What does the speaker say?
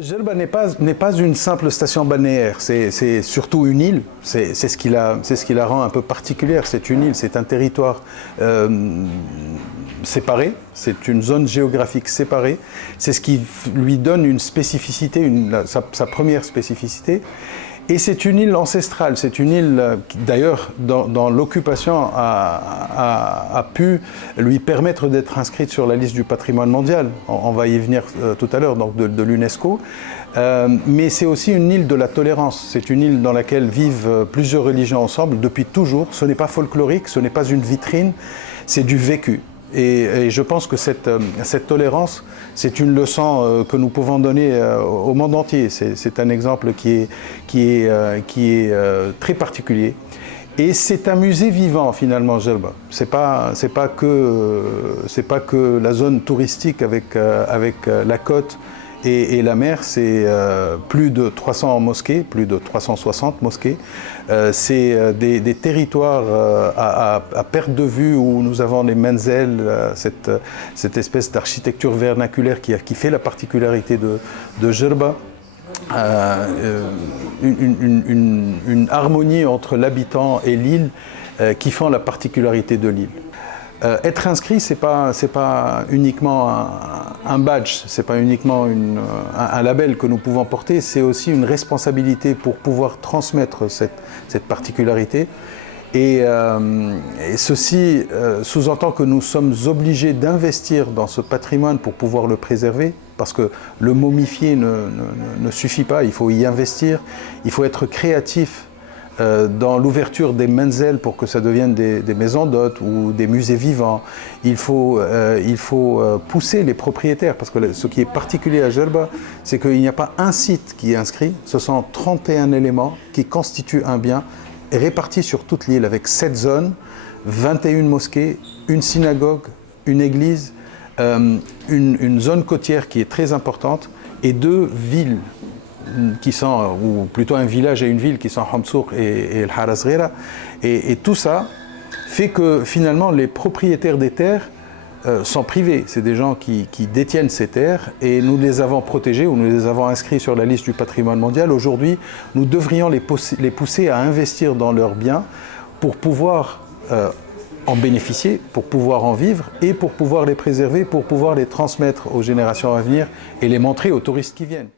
Djerba n'est pas une simple station balnéaire, c'est surtout une île, c'est ce qui la rend un peu particulière, c'est une île, c'est un territoire séparé, c'est une zone géographique séparée, c'est ce qui lui donne une spécificité, sa première spécificité. Et c'est une île ancestrale, c'est une île qui d'ailleurs dans l'occupation a pu lui permettre d'être inscrite sur la liste du patrimoine mondial. On va y venir tout à l'heure, donc de l'UNESCO. Mais c'est aussi une île de la tolérance, c'est une île dans laquelle vivent plusieurs religions ensemble depuis toujours. Ce n'est pas folklorique, ce n'est pas une vitrine, c'est du vécu. Et je pense que cette tolérance, c'est une leçon que nous pouvons donner au monde entier. C'est un exemple qui est très particulier. Et c'est un musée vivant finalement, Djerba. C'est pas que la zone touristique avec la côte et la mer, c'est plus de 300 mosquées, plus de 360 mosquées. C'est des territoires à perte de vue où nous avons les menzels, cette espèce d'architecture vernaculaire qui fait la particularité de Djerba. Une harmonie entre l'habitant et l'île qui font la particularité de l'île. Être inscrit, c'est pas uniquement un badge, c'est pas uniquement un label que nous pouvons porter, c'est aussi une responsabilité pour pouvoir transmettre cette particularité. Et ceci sous-entend que nous sommes obligés d'investir dans ce patrimoine pour pouvoir le préserver, parce que le momifier ne suffit pas, il faut y investir, il faut être créatif dans l'ouverture des menzels pour que ça devienne des maisons d'hôtes ou des musées vivants. Il faut pousser les propriétaires, parce que ce qui est particulier à Djerba, c'est qu'il n'y a pas un site qui est inscrit, ce sont 31 éléments qui constituent un bien répartis sur toute l'île avec 7 zones, 21 mosquées, une synagogue, une église, une zone côtière qui est très importante et 2 villes qui sont, ou plutôt un village et une ville qui sont Hamsouk et El Harazghira. Et tout ça fait que finalement les propriétaires des terres sont privés. C'est des gens qui détiennent ces terres et nous les avons protégés ou nous les avons inscrits sur la liste du patrimoine mondial. Aujourd'hui, nous devrions les pousser à investir dans leurs biens pour pouvoir en bénéficier, pour pouvoir en vivre et pour pouvoir les préserver, pour pouvoir les transmettre aux générations à venir et les montrer aux touristes qui viennent.